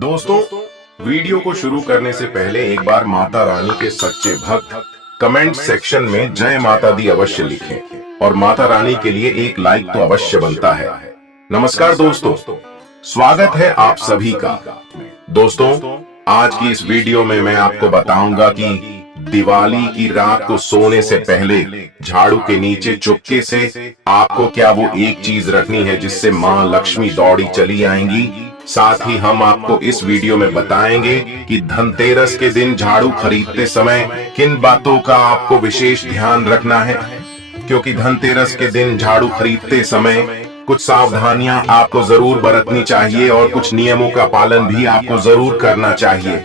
दोस्तों, वीडियो को शुरू करने से पहले एक बार माता रानी के सच्चे भक्त कमेंट सेक्शन में जय माता दी अवश्य लिखें और माता रानी के लिए एक लाइक तो अवश्य बनता है। नमस्कार दोस्तों, स्वागत है आप सभी का। दोस्तों, आज की इस वीडियो में मैं आपको बताऊंगा कि दिवाली की रात को सोने से पहले झाड़ू के नीचे चुपके से आपको क्या वो एक चीज रखनी है जिससे माँ लक्ष्मी दौड़ी चली आएंगी। साथ ही हम आपको इस वीडियो में बताएंगे कि धनतेरस के दिन झाड़ू खरीदते समय किन बातों का आपको विशेष ध्यान रखना है, क्योंकि धनतेरस के दिन झाड़ू खरीदते समय कुछ सावधानियां आपको जरूर बरतनी चाहिए और कुछ नियमों का पालन भी आपको जरूर करना चाहिए,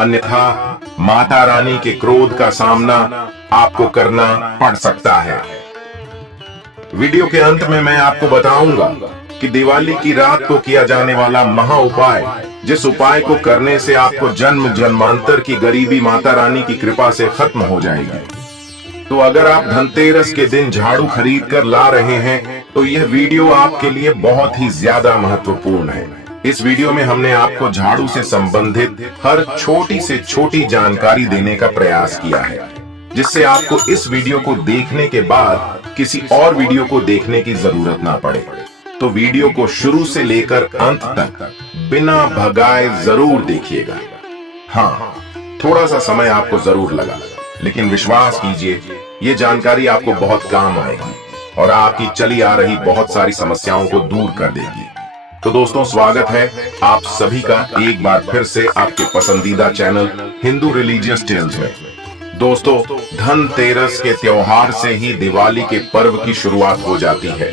अन्यथा माता रानी के क्रोध का सामना आपको करना पड़ सकता है। वीडियो के अंत में मैं आपको बताऊंगा कि दिवाली की रात को किया जाने वाला महा उपाय, जिस उपाय को करने से आपको जन्म जन्मांतर की गरीबी माता रानी की कृपा से खत्म हो जाएगी। तो अगर आप धनतेरस के दिन झाड़ू खरीद कर ला रहे हैं तो यह वीडियो आपके लिए बहुत ही ज्यादा महत्वपूर्ण है। इस वीडियो में हमने आपको झाड़ू से संबंधित हर छोटी से छोटी जानकारी देने का प्रयास किया है, जिससे आपको इस वीडियो को देखने के बाद किसी और वीडियो को देखने की जरूरत ना पड़े। तो वीडियो को शुरू से लेकर अंत तक बिना भगाए जरूर देखिएगा। हाँ, थोड़ा सा समय आपको जरूर लगा, लेकिन विश्वास कीजिए ये जानकारी आपको बहुत काम आएगी और आपकी चली आ रही बहुत सारी समस्याओं को दूर कर देगी। तो दोस्तों, स्वागत है आप सभी का एक बार फिर से आपके पसंदीदा चैनल हिंदू रिलीजियस टेल्स में। दोस्तों, धनतेरस के त्योहार से ही दिवाली के पर्व की शुरुआत हो जाती है।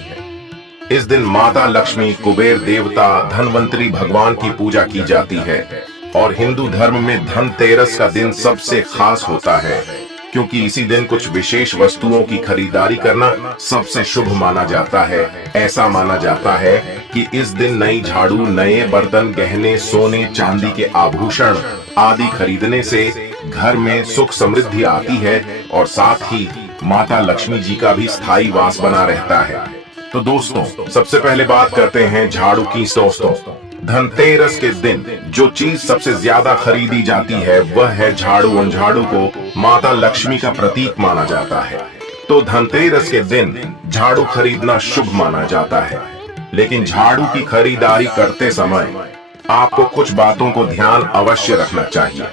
इस दिन माता लक्ष्मी, कुबेर देवता, धनवंतरी भगवान की पूजा की जाती है और हिंदू धर्म में धनतेरस का दिन सबसे खास होता है, क्योंकि इसी दिन कुछ विशेष वस्तुओं की खरीदारी करना सबसे शुभ माना जाता है। ऐसा माना जाता है कि इस दिन नई झाड़ू, नए बर्तन, गहने, सोने चांदी के आभूषण आदि खरीदने से घर में सुख समृद्धि आती है और साथ ही माता लक्ष्मी जी का भी स्थायी वास बना रहता है। तो दोस्तों, सबसे पहले बात करते हैं झाड़ू की। दोस्तों, धनतेरस के दिन जो चीज सबसे ज्यादा खरीदी जाती है वह है झाड़ू और झाड़ू को माता लक्ष्मी का प्रतीक माना जाता है। तो धनतेरस के दिन झाड़ू खरीदना शुभ माना जाता है, लेकिन झाड़ू की खरीदारी करते समय आपको कुछ बातों को ध्यान अवश्य रखना चाहिए,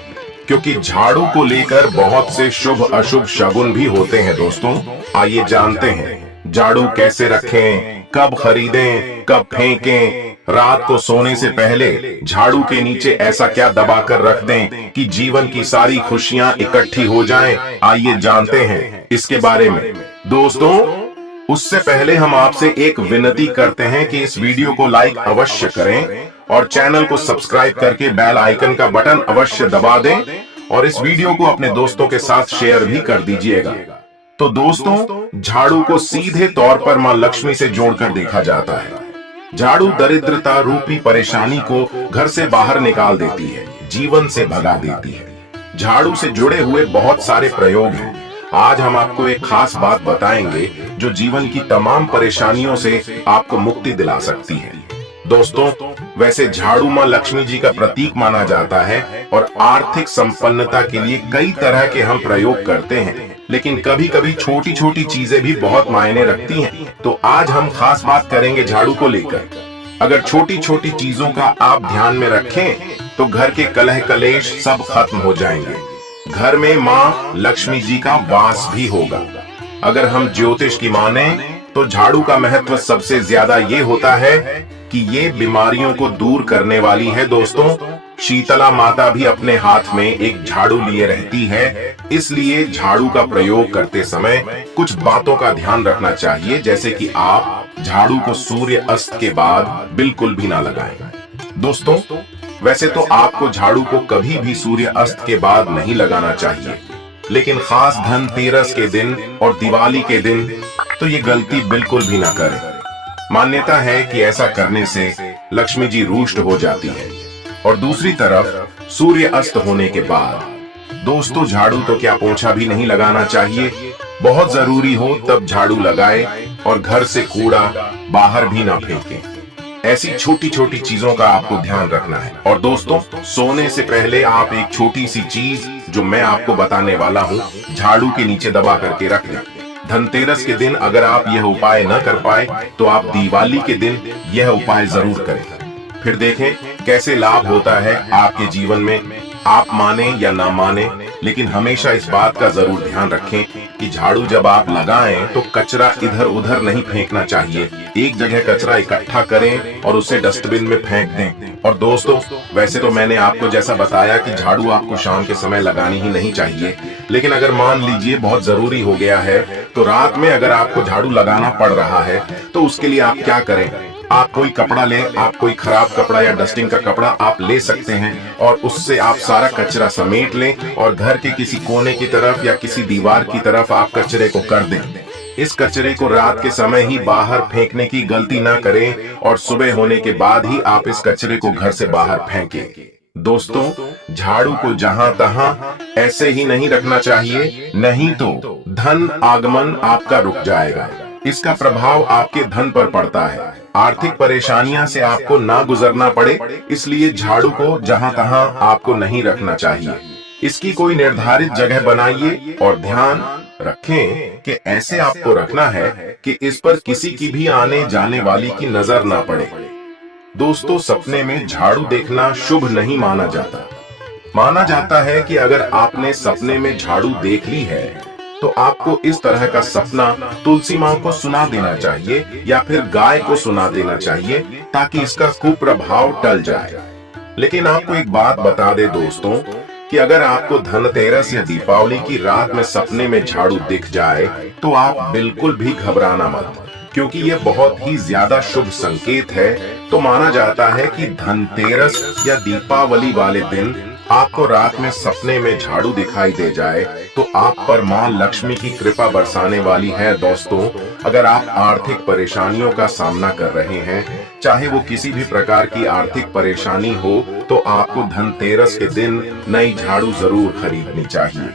क्योंकि झाड़ू को लेकर बहुत से शुभ अशुभ शगुन भी होते हैं। दोस्तों, आइए जानते हैं झाड़ू कैसे रखें, कब खरीदें, कब फेंकें, रात को सोने से पहले झाड़ू के नीचे ऐसा क्या दबा कर रख दें कि जीवन की सारी खुशियां इकट्ठी हो जाएं। आइए जानते हैं इसके बारे में। दोस्तों, उससे पहले हम आपसे एक विनती करते हैं कि इस वीडियो को लाइक अवश्य करें और चैनल को सब्सक्राइब करके बेल आइकन का बटन अवश्य दबा दें और इस वीडियो को अपने दोस्तों के साथ शेयर भी कर दीजिएगा। तो दोस्तों, झाड़ू को सीधे तौर पर मां लक्ष्मी से जोड़कर देखा जाता है। झाड़ू दरिद्रता रूपी परेशानी को घर से बाहर निकाल देती है, जीवन से भगा देती है। झाड़ू से जुड़े हुए बहुत सारे प्रयोग हैं। आज हम आपको एक खास बात बताएंगे जो जीवन की तमाम परेशानियों से आपको मुक्ति दिला सकती है। दोस्तों, वैसे झाड़ू मां लक्ष्मी जी का प्रतीक माना जाता है और आर्थिक संपन्नता के लिए कई तरह के हम प्रयोग करते हैं, लेकिन कभी कभी छोटी छोटी चीजें भी बहुत मायने रखती हैं। तो आज हम खास बात करेंगे झाड़ू को लेकर। अगर छोटी छोटी चीजों का आप ध्यान में रखें तो घर के कलह कलेश सब खत्म हो जाएंगे। घर में माँ लक्ष्मी जी का वास भी होगा। अगर हम ज्योतिष की माने तो झाड़ू का महत्व सबसे ज्यादा ये होता है कि ये बीमारियों को दूर करने वाली है। दोस्तों, शीतला माता भी अपने हाथ में एक झाड़ू लिए रहती है, इसलिए झाड़ू का प्रयोग करते समय कुछ बातों का ध्यान रखना चाहिए, जैसे कि आप झाड़ू को सूर्य अस्त के बाद बिल्कुल भी ना लगाएं। दोस्तों, वैसे तो आपको झाड़ू को कभी भी सूर्य अस्त के बाद नहीं लगाना चाहिए, लेकिन खास धनतेरस के दिन और दिवाली के दिन तो ये गलती बिल्कुल भी ना करें। मान्यता है कि ऐसा करने से लक्ष्मी जी रुष्ट हो जाती है। और दूसरी तरफ सूर्य अस्त होने के बाद दोस्तों, झाड़ू तो क्या पोंछा भी नहीं लगाना चाहिए। बहुत जरूरी हो तब झाड़ू लगाए और घर से कूड़ा बाहर भी ना फेंकें। ऐसी छोटी छोटी चीजों का आपको ध्यान रखना है। और दोस्तों, सोने से पहले आप एक छोटी सी चीज जो मैं आपको बताने वाला हूँ, झाड़ू के नीचे दबा करके रख दें। धनतेरस के दिन अगर आप यह उपाय न कर पाए तो आप दिवाली के दिन यह उपाय जरूर करें। फिर देखें कैसे लाभ होता है आपके जीवन में। आप माने या ना माने, लेकिन हमेशा इस बात का जरूर ध्यान रखें कि झाड़ू जब आप लगाएं तो कचरा इधर उधर नहीं फेंकना चाहिए। एक जगह कचरा इकट्ठा करें और उसे डस्टबिन में फेंक दें। और दोस्तों, वैसे तो मैंने आपको जैसा बताया कि झाड़ू आपको शाम के समय लगानी ही नहीं चाहिए, लेकिन अगर मान लीजिए बहुत जरूरी हो गया है तो रात में अगर आपको झाड़ू लगाना पड़ रहा है तो उसके लिए आप क्या करें, आप कोई कपड़ा लें, आप कोई खराब कपड़ा या डस्टिंग का कपड़ा आप ले सकते हैं और उससे आप सारा कचरा समेट लें और घर के किसी कोने की तरफ या किसी दीवार की तरफ आप कचरे को कर दें। इस कचरे को रात के समय ही बाहर फेंकने की गलती ना करें और सुबह होने के बाद ही आप इस कचरे को घर से बाहर फेंकें। दोस्तों, झाड़ू को जहां तहां ऐसे ही नहीं रखना चाहिए, नहीं तो धन आगमन आपका रुक जाएगा। इसका प्रभाव आपके धन पर पड़ता है। आर्थिक परेशानियां से आपको ना गुजरना पड़े, इसलिए झाड़ू को जहां तहां आपको नहीं रखना चाहिए। इसकी कोई निर्धारित जगह बनाइए और ध्यान रखें कि ऐसे आपको रखना है कि इस पर किसी की भी आने जाने वाली की नजर ना पड़े। दोस्तों, सपने में झाड़ू देखना शुभ नहीं माना जाता। माना जाता है कि अगर आपने सपने में झाड़ू देख ली है तो आपको इस तरह का सपना तुलसी माँ को सुना देना चाहिए या फिर गाय को सुना देना चाहिए ताकि इसका कुप्रभाव टल जाए। लेकिन आपको एक बात बता दे दोस्तों कि अगर आपको धनतेरस या दीपावली की रात में सपने में झाड़ू दिख जाए तो आप बिल्कुल भी घबराना मत, क्योंकि यह बहुत ही ज्यादा शुभ संकेत है। तो माना जाता है कि धनतेरस या दीपावली वाले दिन आपको रात में सपने में झाड़ू दिखाई दे जाए तो आप पर मां लक्ष्मी की कृपा बरसाने वाली है। दोस्तों, अगर आप आर्थिक परेशानियों का सामना कर रहे हैं, चाहे वो किसी भी प्रकार की आर्थिक परेशानी हो, तो आपको धनतेरस के दिन नई झाड़ू जरूर खरीदनी चाहिए।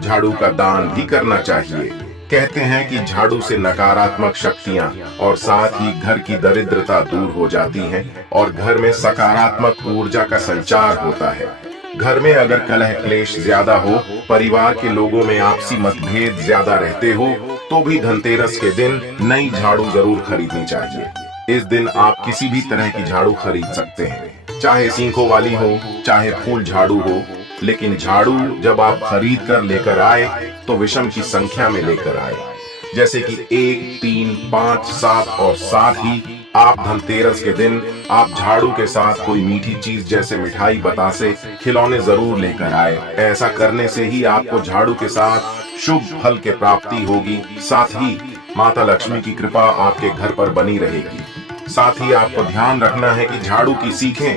झाड़ू का दान भी करना चाहिए। कहते हैं कि झाड़ू से नकारात्मक शक्तियां और साथ ही घर की दरिद्रता दूर हो जाती हैं और घर में सकारात्मक ऊर्जा का संचार होता है। घर में अगर कलह क्लेश ज्यादा हो, परिवार के लोगों में आपसी मतभेद ज्यादा रहते हो, तो भी धनतेरस के दिन नई झाड़ू जरूर खरीदनी चाहिए। इस दिन आप किसी भी तरह की झाड़ू खरीद सकते हैं, चाहे सींखों वाली हो, चाहे फूल झाड़ू हो, लेकिन झाड़ू जब आप खरीद कर लेकर आए तो विषम की संख्या में लेकर आए, जैसे कि 1, 3, 5, 7 और साथ ही आप धनतेरस के दिन आप झाड़ू के साथ कोई मीठी चीज जैसे मिठाई, बतासे, खिलौने जरूर लेकर आए। ऐसा करने से ही आपको झाड़ू के साथ शुभ फल की प्राप्ति होगी। साथ ही माता लक्ष्मी की कृपा आपके घर पर बनी रहेगी। साथ ही आपको ध्यान रखना है कि झाड़ू की सीखें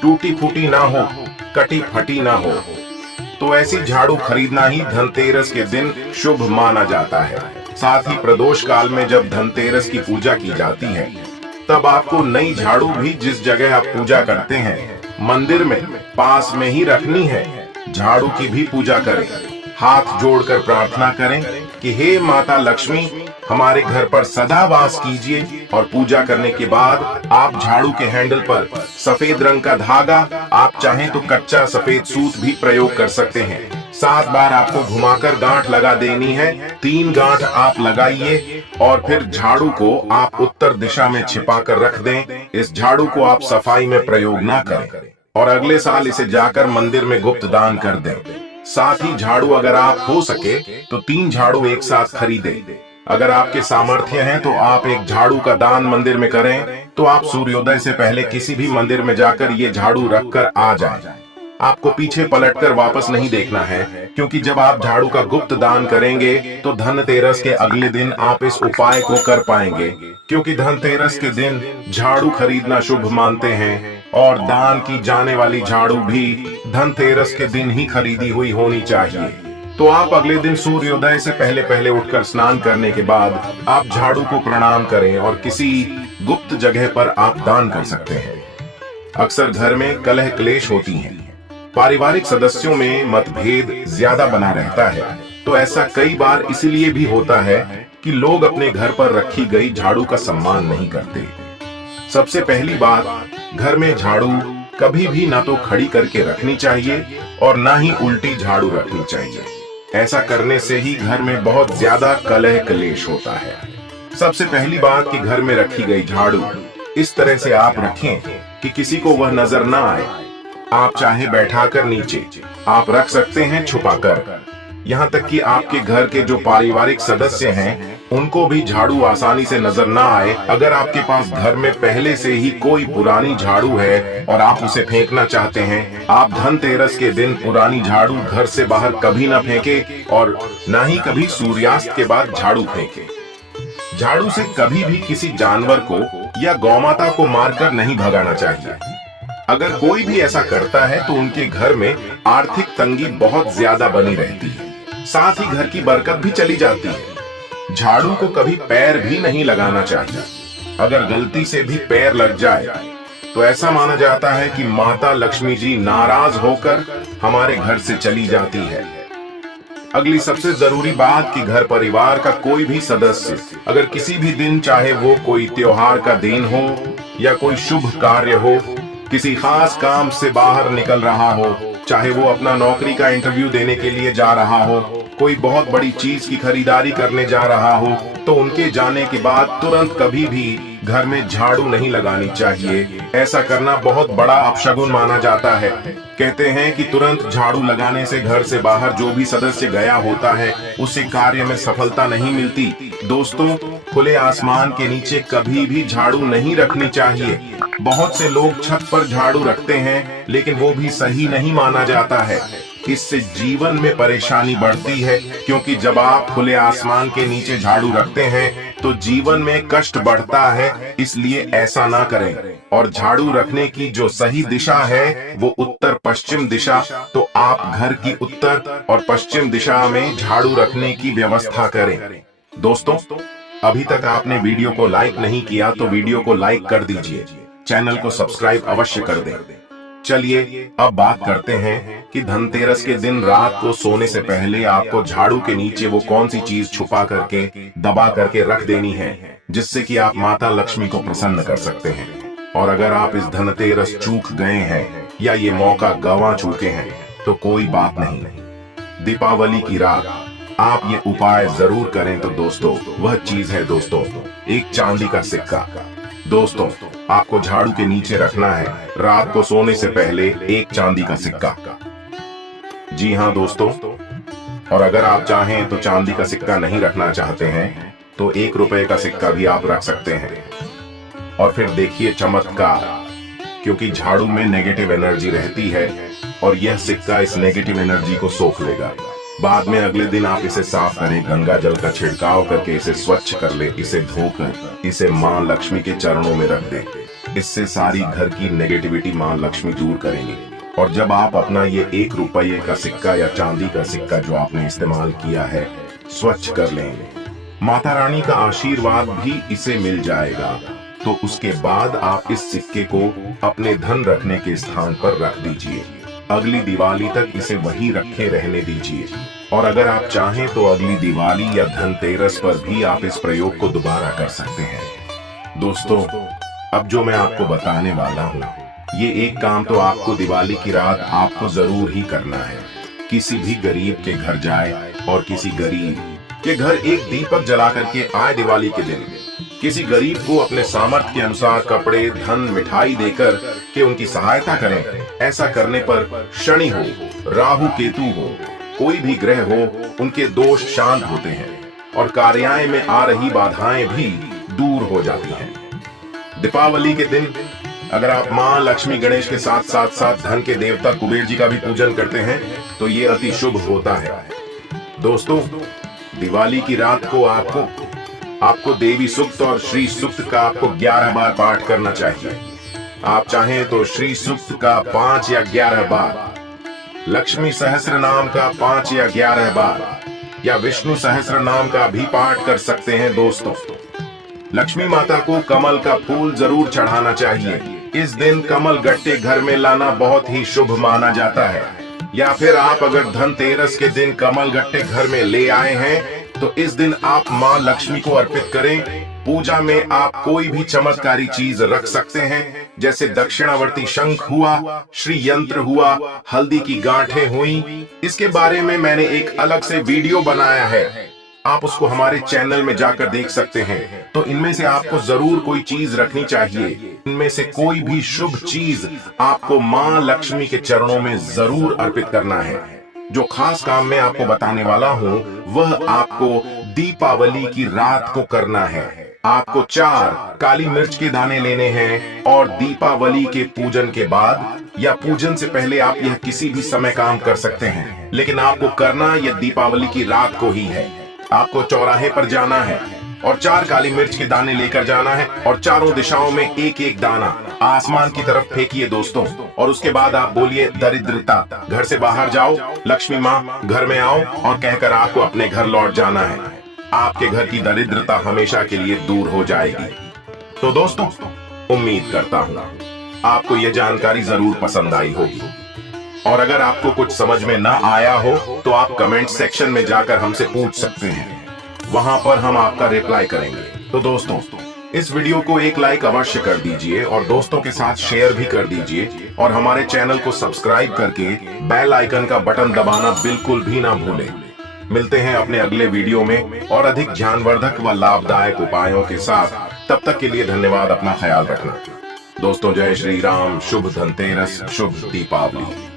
टूटी फूटी ना हो, कटी फटी ना हो। तो ऐसी झाड़ू खरीदना ही धनतेरस के दिन शुभ माना जाता है। साथ ही प्रदोष काल में जब धनतेरस की पूजा की जाती है, तब आपको नई झाड़ू भी जिस जगह आप पूजा करते हैं, मंदिर में पास में ही रखनी है। झाड़ू की भी पूजा करें, हाथ जोड़कर प्रार्थना करें कि हे माता लक्ष्मी, हमारे घर पर सदा वास कीजिए। और पूजा करने के बाद आप झाड़ू के हैंडल पर सफेद रंग का धागा, आप चाहें तो कच्चा सफेद सूत भी प्रयोग कर सकते हैं। 7 बार आपको घुमाकर गांठ लगा देनी है। 3 गांठ आप लगाइए और फिर झाड़ू को आप उत्तर दिशा में छिपा कर रख दें। इस झाड़ू को आप सफाई में प्रयोग ना करें और अगले साल इसे जाकर मंदिर में गुप्त दान कर दें। साथ ही झाड़ू अगर आप हो सके तो 3 झाड़ू एक साथ खरीदें। अगर आपके सामर्थ्य है तो आप एक झाड़ू का दान मंदिर में करें, तो आप सूर्योदय से पहले किसी भी मंदिर में जाकर ये झाड़ू रखकर आ जाएं। आपको पीछे पलटकर वापस नहीं देखना है, क्योंकि जब आप झाड़ू का गुप्त दान करेंगे तो धनतेरस के अगले दिन आप इस उपाय को कर पाएंगे, क्योंकि धनतेरस के दिन झाड़ू खरीदना शुभ मानते हैं और दान की जाने वाली झाड़ू भी धनतेरस के दिन ही खरीदी हुई होनी चाहिए। तो आप अगले दिन सूर्योदय से पहले पहले उठकर स्नान करने के बाद आप झाड़ू को प्रणाम करें और किसी गुप्त जगह पर आप दान कर सकते हैं। अक्सर घर में कलह क्लेश होती हैं, पारिवारिक सदस्यों में मतभेद ज्यादा बना रहता है। तो ऐसा कई बार इसलिए भी होता है कि लोग अपने घर पर रखी गई झाड़ू का सम्मान नहीं करते। सबसे पहली बात, घर में झाड़ू कभी भी ना तो खड़ी करके रखनी चाहिए और ना ही उल्टी झाड़ू रखनी चाहिए। ऐसा करने से ही घर में बहुत ज्यादा कलह कलेश होता है। सबसे पहली बात कि घर में रखी गई झाड़ू इस तरह से आप रखें कि किसी को वह नजर ना आए। आप चाहे बैठाकर नीचे आप रख सकते हैं, छुपाकर। यहाँ तक कि आपके घर के जो पारिवारिक सदस्य हैं उनको भी झाड़ू आसानी से नजर ना आए। अगर आपके पास घर में पहले से ही कोई पुरानी झाड़ू है और आप उसे फेंकना चाहते हैं, आप धनतेरस के दिन पुरानी झाड़ू घर से बाहर कभी ना फेंके और ना ही कभी सूर्यास्त के बाद झाड़ू फेंके। झाड़ू से कभी भी किसी जानवर को या गौमाता को मारकर नहीं भगाना चाहिए। अगर कोई भी ऐसा करता है तो उनके घर में आर्थिक तंगी बहुत ज्यादा बनी रहती है, साथ ही घर की बरकत भी चली जाती है। झाड़ू को कभी पैर भी नहीं लगाना चाहिए। अगर गलती से भी पैर लग जाए तो ऐसा माना जाता है कि माता लक्ष्मी जी नाराज होकर हमारे घर से चली जाती है। अगली सबसे जरूरी बात कि घर परिवार का कोई भी सदस्य अगर किसी भी दिन, चाहे वो कोई त्योहार का दिन हो या कोई शुभ कार्य हो, किसी खास काम से बाहर निकल रहा हो, चाहे वो अपना नौकरी का इंटरव्यू देने के लिए जा रहा हो, कोई बहुत बड़ी चीज की खरीदारी करने जा रहा हो, तो उनके जाने के बाद तुरंत कभी भी घर में झाड़ू नहीं लगानी चाहिए। ऐसा करना बहुत बड़ा अपशगुन माना जाता है। कहते हैं कि तुरंत झाड़ू लगाने से घर से बाहर जो भी सदस्य गया होता है उसे कार्य में सफलता नहीं मिलती। दोस्तों, खुले आसमान के नीचे कभी भी झाड़ू नहीं रखनी चाहिए। बहुत से लोग छत पर झाड़ू रखते हैं, लेकिन वो भी सही नहीं माना जाता है। इससे जीवन में परेशानी बढ़ती है, क्योंकि जब आप खुले आसमान के नीचे झाड़ू रखते हैं तो जीवन में कष्ट बढ़ता है। इसलिए ऐसा ना करें। और झाड़ू रखने की जो सही दिशा है वो उत्तर पश्चिम दिशा, तो आप घर की उत्तर और पश्चिम दिशा में झाड़ू रखने की व्यवस्था करें। दोस्तों, अभी तक आपने वीडियो को लाइक नहीं किया तो वीडियो को लाइक कर दीजिए, चैनल को सब्सक्राइब अवश्य कर दें। चलिए अब बात करते हैं कि धनतेरस के दिन रात को सोने से पहले आपको झाड़ू के नीचे वो कौन सी चीज छुपा करके, दबा करके रख देनी है, जिससे कि आप माता लक्ष्मी को प्रसन्न कर सकते हैं। और अगर आप इस धनतेरस चूक गए हैं या ये मौका गंवा चुके हैं तो कोई बात नहीं। दीपावली की रात आप ये उपाय जरूर करें। तो दोस्तों, वह चीज है दोस्तों एक चांदी का सिक्का। दोस्तों, आपको झाड़ू के नीचे रखना है रात को सोने से पहले एक चांदी का सिक्का। जी हाँ दोस्तों, और अगर आप चाहें तो चांदी का सिक्का नहीं रखना चाहते हैं तो 1 रुपए का सिक्का भी आप रख सकते हैं। और फिर देखिए चमत्कार, क्योंकि झाड़ू में नेगेटिव एनर्जी रहती है और यह सिक्का इस नेगेटिव एनर्जी को सोख लेगा। बाद में अगले दिन आप इसे साफ करें, गंगा जल का छिड़काव करके इसे स्वच्छ कर ले, इसे धोकर इसे मां लक्ष्मी के चरणों में रख दें। इससे सारी घर की नेगेटिविटी मां लक्ष्मी दूर करेंगी। और जब आप अपना ये 1 रुपये का सिक्का या चांदी का सिक्का जो आपने इस्तेमाल किया है स्वच्छ कर लेंगे, माता रानी का आशीर्वाद भी इसे मिल जाएगा। तो उसके बाद आप इस सिक्के को अपने धन रखने के स्थान पर रख दीजिए। अगली दिवाली तक इसे वहीं रखे रहने दीजिए। और अगर आप चाहें तो अगली दिवाली या धनतेरस पर भी आप इस प्रयोग को दोबारा कर सकते हैं। दोस्तों, अब जो मैं आपको बताने वाला हूँ, ये एक काम तो आपको दिवाली की रात आपको जरूर ही करना है। किसी भी गरीब के घर जाए और किसी गरीब के घर एक दीपक जला करके आए दिवाली के दिन। किसी गरीब को अपने सामर्थ्य के अनुसार कपड़े, धन, मिठाई देकर के उनकी सहायता करें। ऐसा करने पर शनि हो, राहु केतु हो, कोई भी ग्रह हो, उनके दोष शांत होते हैं और कार्यालय में आ रही बाधाएं भी दूर हो जाती हैं। दीपावली के दिन अगर आप मां लक्ष्मी गणेश के साथ साथ धन के देवता कुबेर जी का भी पूजन करते हैं तो ये अति शुभ होता है। दोस्तों, दिवाली की रात को आपको देवी सूक्त और श्री सूक्त का आपको 11 बार पाठ करना चाहिए। आप चाहें तो श्री सूक्त का 5 या 11 बार, लक्ष्मी सहस्त्र नाम का 5 या 11 बार, या विष्णु सहस्त्र नाम का भी पाठ कर सकते हैं। दोस्तों, लक्ष्मी माता को कमल का फूल जरूर चढ़ाना चाहिए। इस दिन कमल गट्टे घर में लाना बहुत ही शुभ माना जाता है। या फिर आप अगर धनतेरस के दिन कमल गट्टे घर में ले आए हैं तो इस दिन आप मां लक्ष्मी को अर्पित करें पूजा में आप कोई भी चमत्कारी चीज रख सकते हैं, जैसे दक्षिणावर्ती शंख हुआ, श्री यंत्र हुआ, हल्दी की गांठें हुई। इसके बारे में मैंने एक अलग से वीडियो बनाया है, आप उसको हमारे चैनल में जाकर देख सकते हैं। तो इनमें से आपको जरूर कोई चीज रखनी चाहिए। इनमें से कोई भी शुभ चीज आपको मां लक्ष्मी के चरणों में जरूर अर्पित करना है। जो खास काम मैं आपको बताने वाला हूँ वह आपको दीपावली की रात को करना है। आपको 4 काली मिर्च के दाने लेने हैं और दीपावली के पूजन के बाद या पूजन से पहले आप यह किसी भी समय काम कर सकते हैं, लेकिन आपको करना यह दीपावली की रात को ही है। आपको चौराहे पर जाना है और 4 काली मिर्च के दाने लेकर जाना है और चारों दिशाओं में एक एक दाना आसमान की तरफ फेंकिए दोस्तों। और उसके बाद आप बोलिए दरिद्रता घर से बाहर जाओ, लक्ष्मी माँ घर में आओ, और कहकर आपको अपने घर लौट जाना है। आपके घर की दरिद्रता हमेशा के लिए दूर हो जाएगी। तो दोस्तों, उम्मीद करता हूँ आपको यह जानकारी जरूर पसंद आई होगी, और अगर आपको कुछ समझ में ना आया हो तो आप कमेंट सेक्शन में जाकर हमसे पूछ सकते हैं, वहां पर हम आपका रिप्लाई करेंगे। तो दोस्तों, इस वीडियो को एक लाइक अवश्य कर दीजिए और दोस्तों के साथ शेयर भी कर दीजिए, और हमारे चैनल को सब्सक्राइब करके बेल आइकन का बटन दबाना बिल्कुल भी ना भूलें। मिलते हैं अपने अगले वीडियो में और अधिक ज्ञानवर्धक व लाभदायक उपायों के साथ। तब तक के लिए धन्यवाद, अपना ख्याल रखना दोस्तों। जय श्री राम, शुभ धनतेरस, शुभ दीपावली।